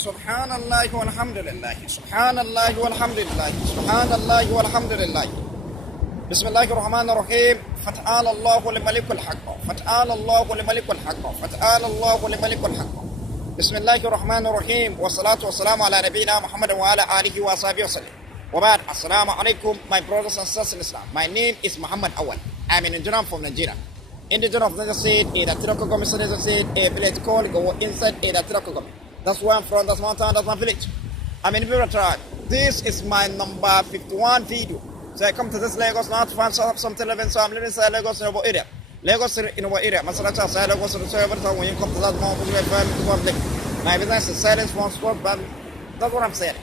سبحان الله والحمد لله سبحان الله والحمد لله سبحان الله والحمد لله بسم الله الرحمن الرحيم فتعال الله لملك الحق فتعال الله لملك الحق فتعال الله لملك الحق بسم الله الرحمن الرحيم والصلاة والسلام على نبينا محمد وعلى آله وصحبه وسلم وبعد السلام عليكم my brothers and sisters in Islam. My name is Muhammad Awal. I'm an Nigerian from Nigeria. Indigenous of Niger State, in the Tiroko State, a village called Go inside a Tiroko. That's where I'm from, that's my town, that's my village. I'm in Bira tribe. This is my number 51 video. So I come to this Lagos now to find something living, so I'm living inside Lagos in our area. Lagos in our area. Masalacha say Lagos in the server, when you come to that moment, we have public. My business is silence one spot, but that's what I'm saying.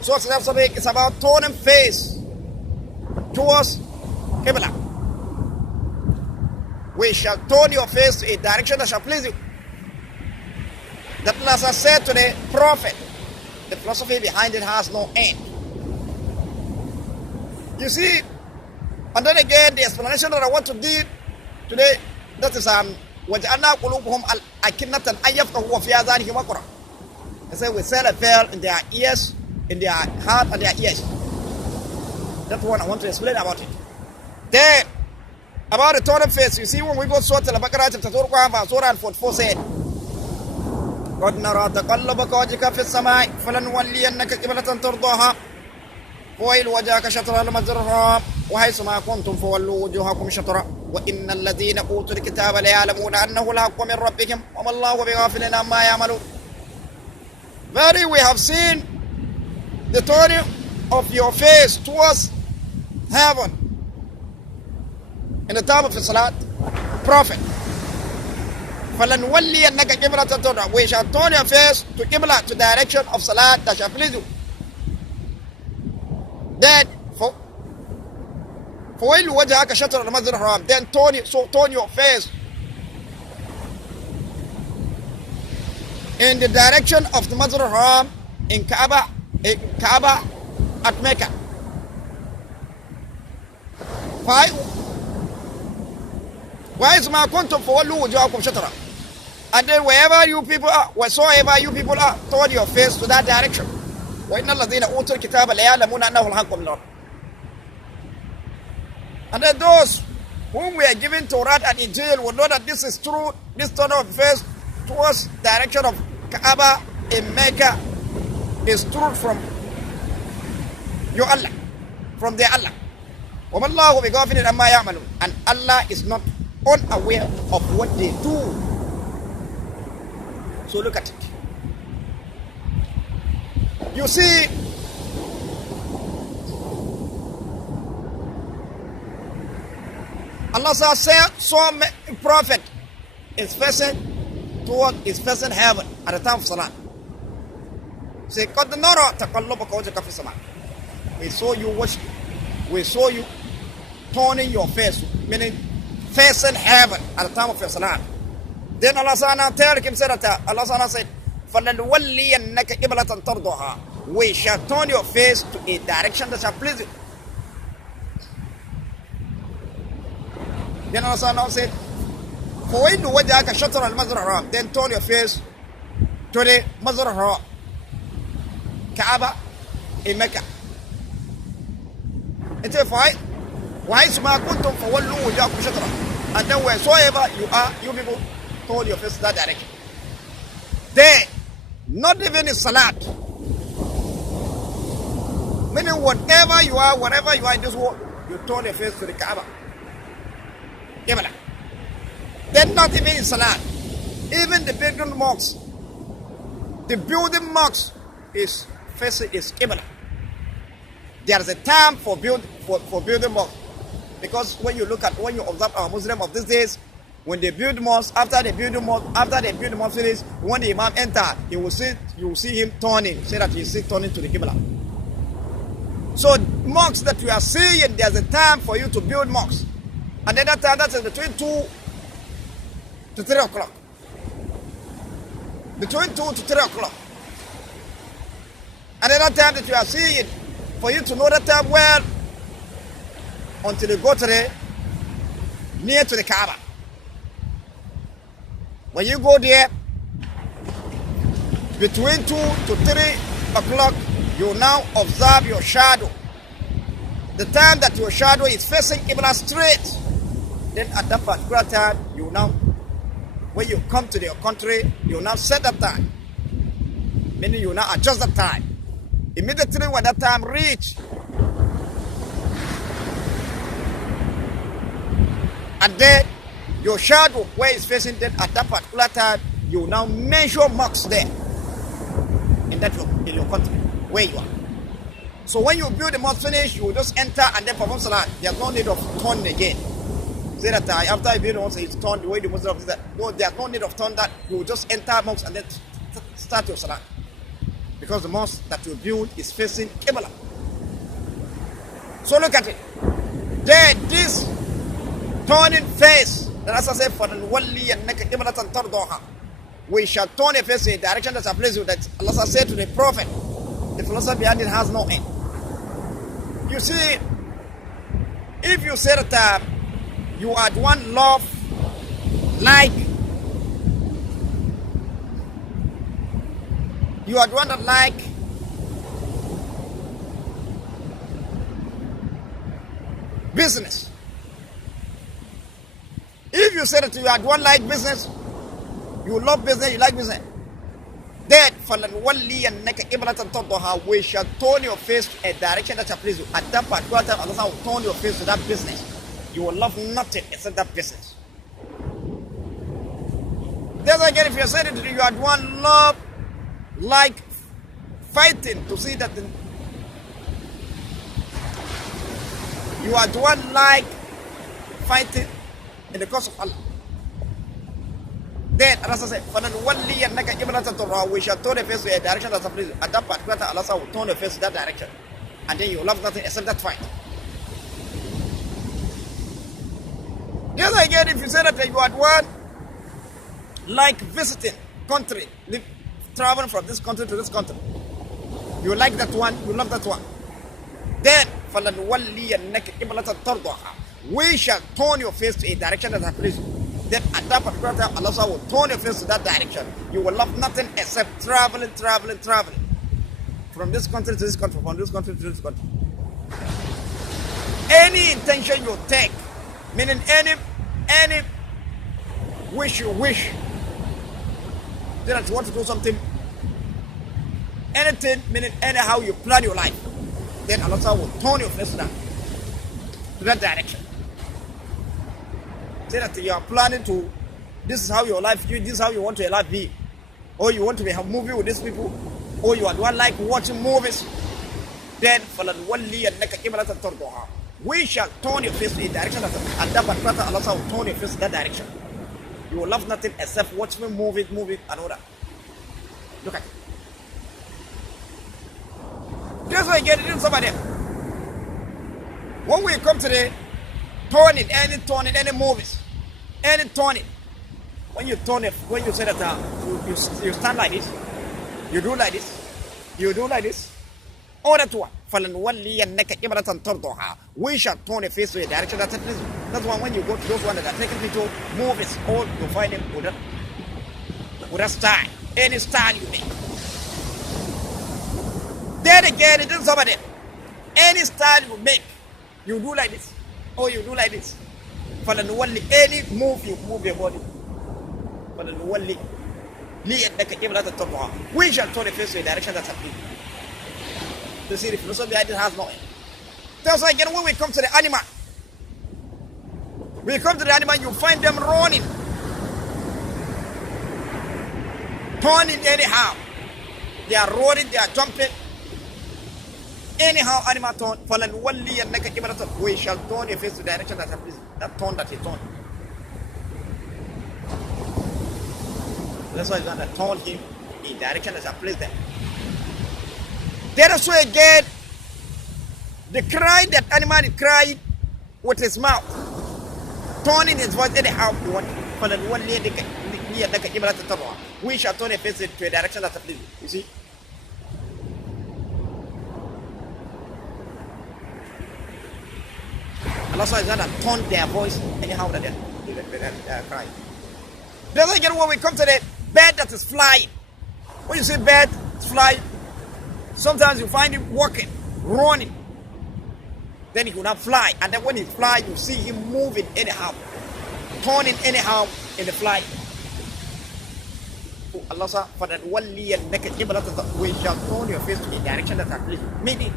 So it's about turning face towards Qibla. We shall turn your face to a direction that shall please you. That Allah said to the Prophet, the philosophy behind it has no end. You see, and then again, the explanation that I want to do today, that is وَجَعَلْنَا قُلُوبُهُمْ أَكِنَّةً أَن يَفْقَهُوا وَفِي آذَانِهِمْ وَقْرًا. They say we sell a veil in their ears, in their heart and their ears. That's what I want to explain about it. Then, about the turning face, you see when we go Surah Al-Baqarah chapter 4, Surah 44 said, قد نرى تقلبك وجهك في السماء فلنولينك قبلة ترضاها فويل وجهك شطر المسجد الحرام وحيث ما كنتم فولوا وجوهكم شطرا وإن الذين أوتوا الكتاب ليعلمون أنه الحق من ربهم وما الله بغافل عما يعملون. Very, we have seen the turning of your face towards heaven in the time of the Salat, Prophet. فَلَنْوَلِّيَنَّكَ قِبْلَةً تَرْضَاهَا. We shall turn your face to Qibla, to direction of Salat that shall please you. Then, فَوَيْلُ وَجْهَكَ شَطْرَ الْمَسْجِدِ الْحَرَامِ. Then turn your face in the direction of the Masjid al-Haram in Kaaba at Mecca. Why is ma kuntum fawallu wujuhakum shatra? And then wherever you people are, whatsoever you people are, turn your face to that direction. وَإِنَّ الَّذِينَ أُوتُوا الْكِتَابَ لَيَعْلَمُونَ أَنَّهُ الْحَقُّ مِنْ رَبِّهِمْ. And then those whom we are giving Torah and Injil will know that this is true. This turn of face towards direction of Kaaba in Mecca is true from your Allah, from their Allah. وَمَا اللَّهُ بِغَافِلٍ عَمَّا يَعْمَلُونَ. And Allah is not unaware of what they do. So look at it. You see, Allah said, some prophet is facing heaven at the time of Salah. Say, قَدْ نَرَى تَقَلُّبَكَ وَجْهَكَ فِي السَّمَاءِ. We saw you worship. We saw you turning your face, meaning facing heaven at the time of your Salah. Then Allah tell him, Allah said, فَلَنْوَلِّيَنَّكَ قِبْلَةً تَرْضَاهَا. We shall turn your face to a direction that shall please you. Then Allah said, فَوَيْنُ وَجْهَكَ شَطْرَ الْمَسْجِدِ الْحَرَامِ. Then turn your face to the Masjid al-Haram, Kaaba in Mecca. And therefore, وَحَيْثُ مَا كُنْتُمْ فَوَلُّوا وُجُوهَكُمْ شَطْرًا. And then wheresoever you are, you people turn your face to that direction. There, not even in Salat. Meaning whatever you are, wherever you are in this world, you turn your face to the Kaaba. Qibla. Then not even in Salat. Even the building mosques. The building mosques is facing is Qibla. There is a time for building mosques. Because when you observe our Muslim of these days, when they build mosques, after they build the mosque finish, when the Imam enter, you will see him turning, say that you see turning to the Qibla. So mosques that we are seeing, there's a time for you to build mosques. And then that time, that is between 2 to 3 o'clock. Between 2 to 3 o'clock. And then that time that you are seeing, for you to know that time well, until you go to near to the Kaaba. When you go there, Between 2 to 3 o'clock, you now observe your shadow. The time that your shadow is facing Qibla straight, then at that particular time, you now, when you come to your country, you now set that time. Meaning you now adjust that time. Immediately when that time reach, and then your shadow where it's facing, then at that particular time, you now measure marks there in your country where you are. So when you build the mosque finish, you will just enter and then perform salah. There's no need of turning again. Say that after you build the mosque, it's turned the way the Muslim is that. No, there's no need of turn that. You will just enter mosque and then start your salah. Because the mosque that you build is facing Qibla. So look at it. Then this turning face, that as I said, for the wali and neka Qiblatan tardoha, we shall turn a face in a direction that pleases you. That Allah said to the Prophet. The philosophy behind it has no end. You see, if you say that you are one love, like you are one that like business. If you say that you are one like business, you love business, you like business, then we shall turn your face to a direction that shall please you. At that particular time, Allah will turn your face to that business. You will love nothing except that business. Then again, if you say that you are one love, like fighting to see that you are one like fighting in the cause of Allah. Then Allah said, we shall turn the face to a direction that's pleasing. At that particular time, Allah will turn the face to that direction. And then you will love nothing except that fight. Yes, again, if you say that you are one, like visiting country, traveling from this country to this country, you like that one, you love that one. Then, we shall turn your face to a direction that pleases. Then at that particular time, Allah will turn your face to that direction. You will love nothing except traveling. From this country to this country, from this country to this country. Any intention you take, meaning any wish you wish, that you want to do something, anything, meaning anyhow you plan your life, then Allah will turn your face to that direction. Say that you are planning to, this is how your life, this is how you want your life be, or you want to have a movie with these people, or you are one like watching movies, then we shall turn your face to a direction and that particular Allah will turn your face to that direction. You will love nothing except watching movies and all that. Look at it. That's why I get it in somebody. When we come to the turning any movies, any turning, when you turn it, when you say that you stand like this, you do like this, all that one. We shall turn the face to a direction that's pleasing. That's why when you go to those ones that are taking people movies, all you find them with a style, any style you make. Then again, it is over there. Any style you make, you do like this, or you do like this. Any move you move your body. We shall turn the face to a direction that's pleasing. You see, the philosophy behind it has no end. That's why again, when we come to the animal, you find them running, turning anyhow. They are rolling, they are jumping. Anyhow, animal turn. We shall turn your face to the direction that pleases. That turn that he turned. That's why he's going to turn him in direction that pleases them. There also again, the cry that animal is crying with his mouth, turning his voice anyhow you want. We shall turn a face to a direction that pleases. You see? Allah is going to turn their voice anyhow that they are crying. Then again, when we come to the bird that is flying, When you see bird fly, sometimes you find him walking, running. Then he will not fly. And then when he fly, you see him moving anyhow, turning anyhow in the flight. Allah said, for that one year, we shall turn your face to the direction that I please. Meaning,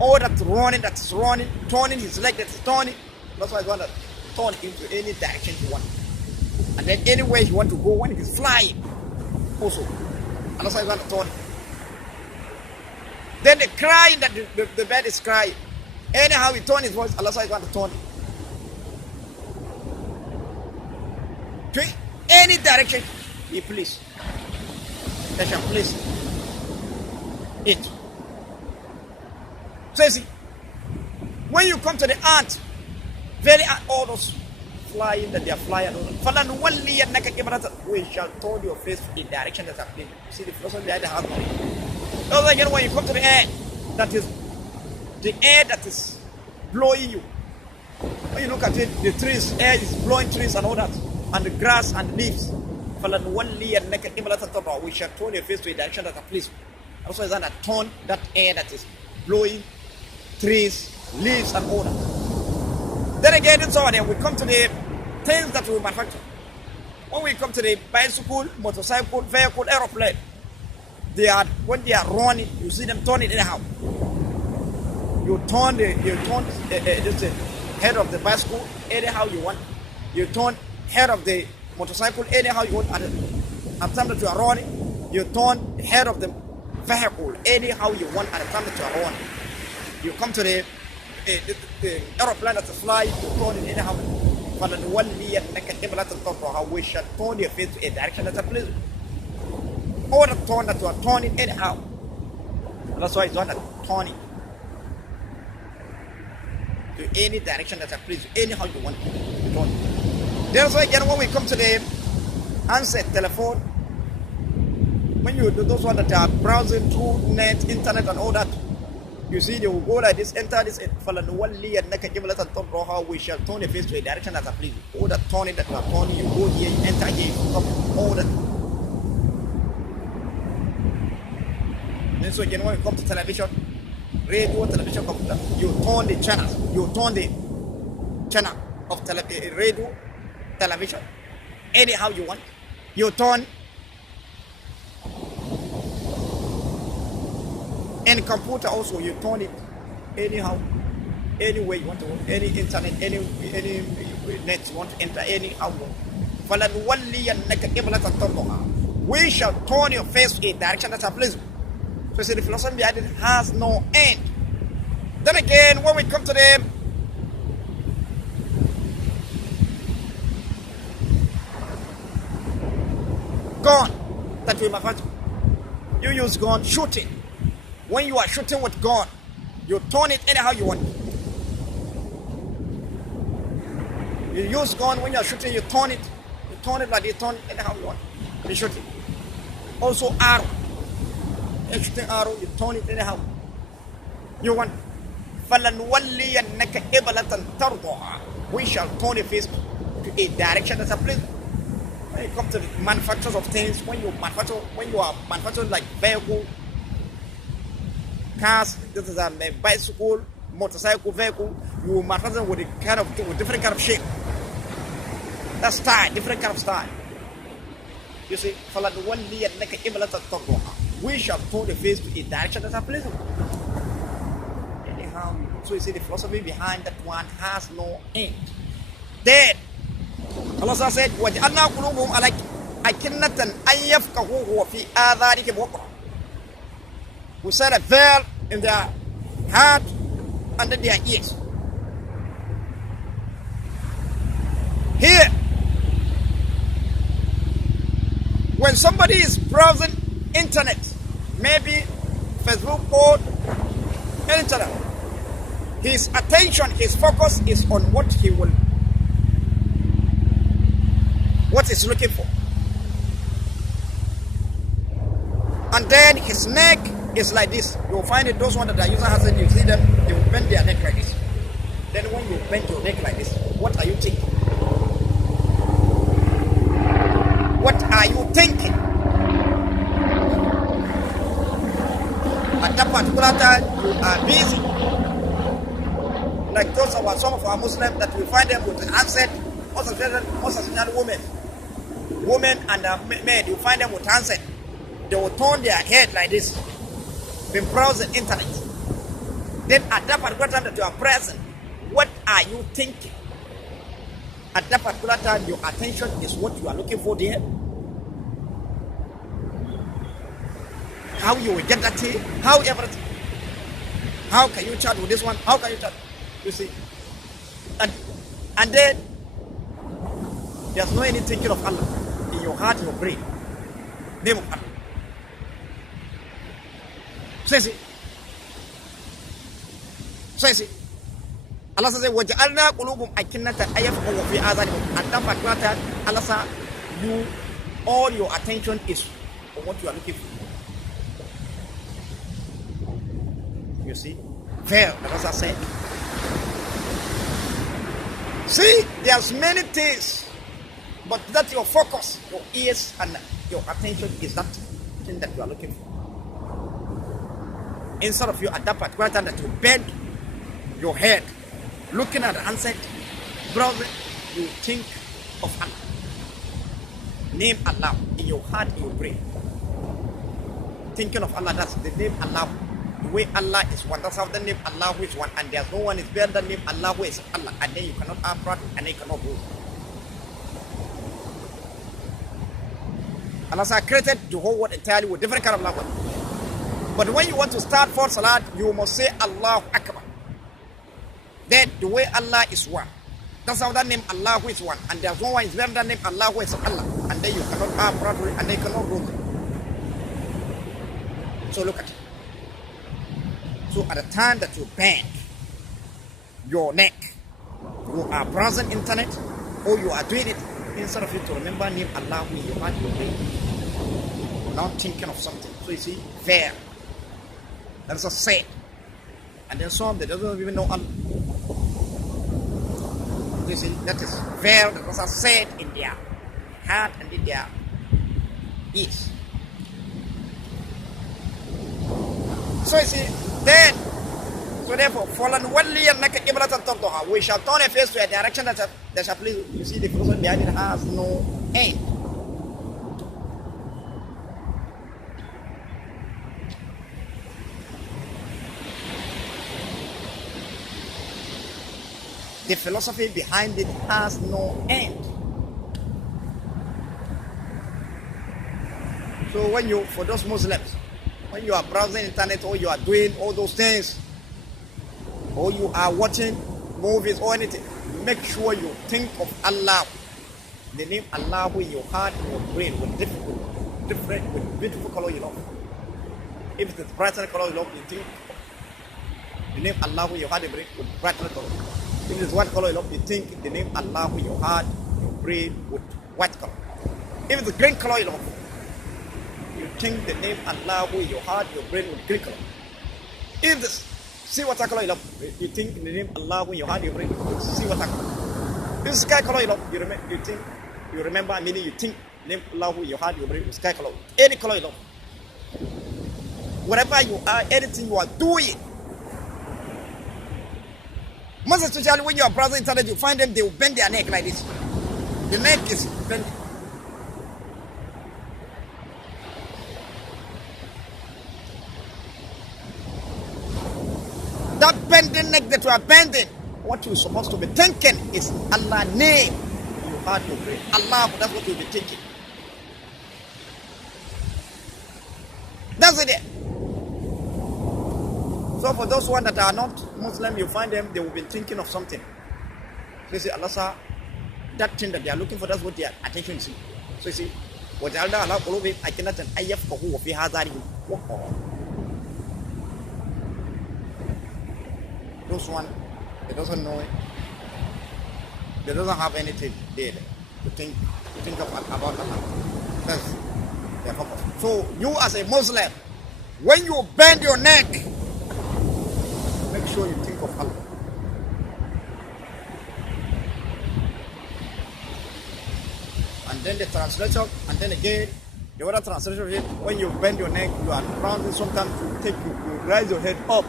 all that's running, turning his leg that is turning. That's why I want to turn into any direction you want. And then anywhere you want to go when it is flying, also. And that's why I want to turn. Then the crying that the bird is crying. Anyhow he turn his voice, Allah says I want to turn it. To any direction he please. They shall please it. So you see, when you come to the ant, very all those flying that they are flying, we shall turn your face in direction that I please. See the philosophy behind the heart. Also again, when you come to the air, that is the air that is blowing you. When you look at it, the trees, air is blowing trees and all that, and the grass and leaves. We shall turn your face to a direction that I please. Also is that turn that air that is blowing trees, leaves and all that. Then again, and so on, we come to the things that we manufacture. When we come to the bicycle, motorcycle, vehicle, aeroplane, when they are running, you see them turn it anyhow. You turn the head of the bicycle anyhow you want. You turn head of the motorcycle anyhow you want. At the time that you are running, you turn head of the vehicle anyhow you want at the time that you are running. You come to the aeroplane that is flying, you turn it anyhow. We shall turn your face to a direction that is pleasing. Or the turn that you are turning anyhow. That's why it's not a turning to any direction that I please, anyhow you want to turn. That's why again when we come to the handset telephone, when you do those ones that are browsing through net, internet and all that, you see they will go like this, enter this, we shall turn your face to a direction that I please. All that turning that you are turning, you go here, you enter here, you come, all that. And so again when you come to television, radio, television, computer, you turn the channels, you turn the channel of radio, television, anyhow you want. You turn and computer also, you turn it anyhow, any way you want to, any internet, any net you want to enter, anyhow you want. We shall turn your face in a direction that is pleasing. So see, the philosophy behind it has no end. Then again, when we come to the gun that we manufacture, you use gun shooting. When you are shooting with gun, you turn it anyhow you want. You use gun when you are shooting, you turn it like you turn it anyhow you want. You shoot it. Also arrow. You shooting arrow, you turn it anyhow you want. We shall turn your face to a direction that's a place. When it comes to the manufacturers of things, when you are manufacturing like vehicle, cars, this is a bicycle, motorcycle, vehicle, you manufacture with different kind of shape. That's style, different kind of style. You see, we shall turn the face to a direction that's a place. Anyhow, so you see the philosophy behind that one has no end. Then Allah said, وَجَعَلْنَا قُلُوبُهُمْ أَكِنَّةً أَن يَفْقَهُوهُ وَفِي آذَانِهِمْ وَقْرًا. We set a veil in their heart and in their ears. Here, when somebody is browsing internet, maybe Facebook or internet, his attention, his focus is on what he's looking for. And then his neck is like this. You'll find it, those ones that are using hazard, you see them, they will bend their neck like this. Then when you bend your neck like this, what are you thinking? What are you thinking? at that particular time you are busy. Like those are some of our Muslims that we find them with an handset, most especially women and men, you find them with handset. They will turn their head like this, been browsing internet. Then at that particular time that you are present, what are you thinking? At that particular time, your attention is what you are looking for there. How you will get that thing, how everything. How can you chat with this one? How can you chat? You see? And then there's no any thinking of Allah in your heart, in your brain. Name of Allah. So you see? Allah says, وَجَعَلْنَا قُلُوبُهُمْ أَكِنَّةً أَن يَفْقَهُوا وَفِي آذَانِهِمْ. At that particular time, Allah says, all your attention is on what you are looking for. You see? Fair, the Rasul said. See, there's many things, but that your focus, your ears and your attention is that thing that you are looking for. Instead of you at that particular time that you bend your head, looking at the handset, browsing, you think of Allah. Name Allah in your heart, in your brain. Thinking of Allah, that's the name Allah. The way Allah is one, that's how the name Allah is one, and there's no one is better than name Allah who is Allah, and then you cannot have practice, and then you cannot move. Allah created the whole world entirely with different kind of language. But when you want to start for Salat, you must say Allahu Akbar. Then the way Allah is one. That's how that name Allah who is one. And there's no one is better than name Allah who is Allah. And then you cannot have properly and they cannot rule. So look at it. So at the time that you bend your neck, you are browsing internet or you are doing it, instead of you to remember name Allah who you are doing, you're not thinking of something. So you see, fair. That's a say. And then some that doesn't even know Allah. You see, that is fair. That was a said in their heart and in their ears. So you see, then, so therefore, we shall turn a face to a direction that shall please. You see, the person behind it has no end. The philosophy behind it has no end. So when you, for those Muslims, when you are browsing internet or you are doing all those things, or you are watching movies or anything, make sure you think of Allah. The name Allah with your heart and your brain with different with beautiful color you love. If it's brighter color you love, you think the name Allah with your heart and brain with brighter color. If it's white color you love, you think the name Allah with your heart, your brain with white color. If it's green color you love, you think the name Allah with your heart, your brain with green color. If this see what color you love, you think the name Allah with your heart, your brain with see what color. If it's sky color you love, you remember, meaning you think the name Allah with your heart, your brain with sky color. Any color you love. Whatever you are, anything you are doing. Most especially when you are browsing internet, you find them, they will bend their neck like this. The neck is bent. That bending neck that you are bending, what you're supposed to be thinking is Allah's name. You heard your brain. Allah, that's what you'll be thinking. That's it. So for those ones that are not Muslim, you find them, they will be thinking of something. So you see, Allah saw that thing that they are looking for, that's what their attention is. So you see, وَجَعَلْنَا عَلَىٰ قُلُوبِهِمْ أَكِنَّةً أَن يَفْقَهُوا وَفِي آذَانِهِمْ. Those one, they doesn't know it. They doesn't have anything there to think about Allah. That's their focus. So you as a Muslim, when you bend your neck, make sure you think of Allah. And then the translation, and then again, The other translation of it, when you bend your neck, you are rounding. Sometimes you raise your head up.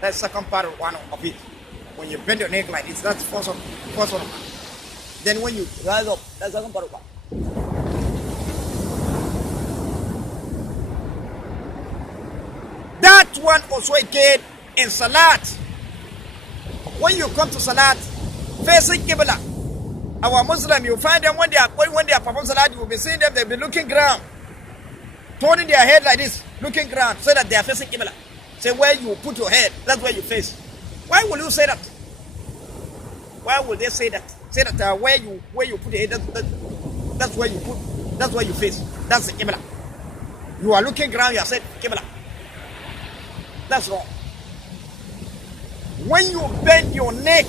That's the second part of one of it. When you bend your neck like this, that's first one. Then when you rise up, that's the second part of one. That one also again in Salat. When you come to Salat, facing Qibla. Our Muslim, you find them when they are performing Salat, you will be seeing them, they'll be looking ground. Turning their head like this, looking ground, so that they are facing Qibla. Say where you put your head, that's where you face. Why will you say that? Why will they say that? Say that where you put your head, that's where you face. That's the Qibla. You are looking ground, you are saying Qibla. That's wrong. When you bend your neck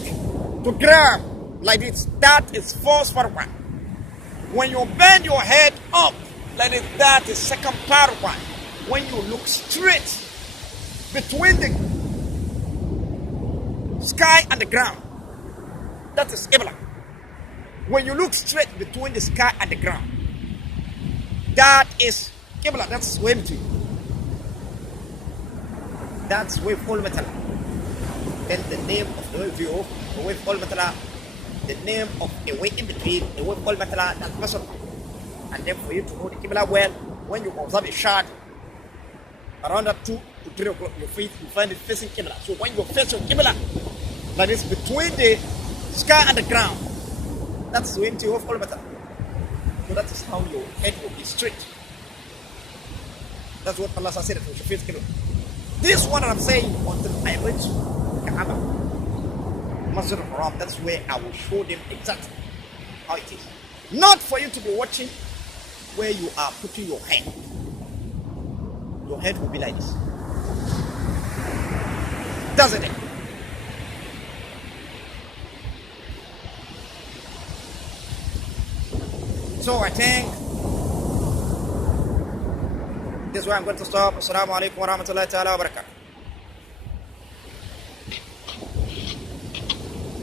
to ground like this, that is first part one. When you bend your head up like this, that is second part one. When you look straight between the sky and the ground, that is Qibla. When you look straight between the sky and the ground, that is Qibla. That's way between. That's wave all metal. Then the name of the wave all metal, the name of a way in between, the wave all metal, that's personal. And then for you to know the Qibla well, when you observe a shot around that 2 to 3 o'clock, you find it facing Qibla. So when you face your Qibla, that is between the sky and the ground, that's the way into your wave all metal. So that is how your head will be straight. That's what Allah said that we should face Qibla. This one that I'm saying, until I reach Kaaba, Masjid al-Haram, that's where I will show them exactly how it is. Not for you to be watching where you are putting your head. Your head will be like this. Doesn't it? So I think this is where I'm going to stop. Assalamu alaikum wa rahmatullahi ta'ala wa barakatuh.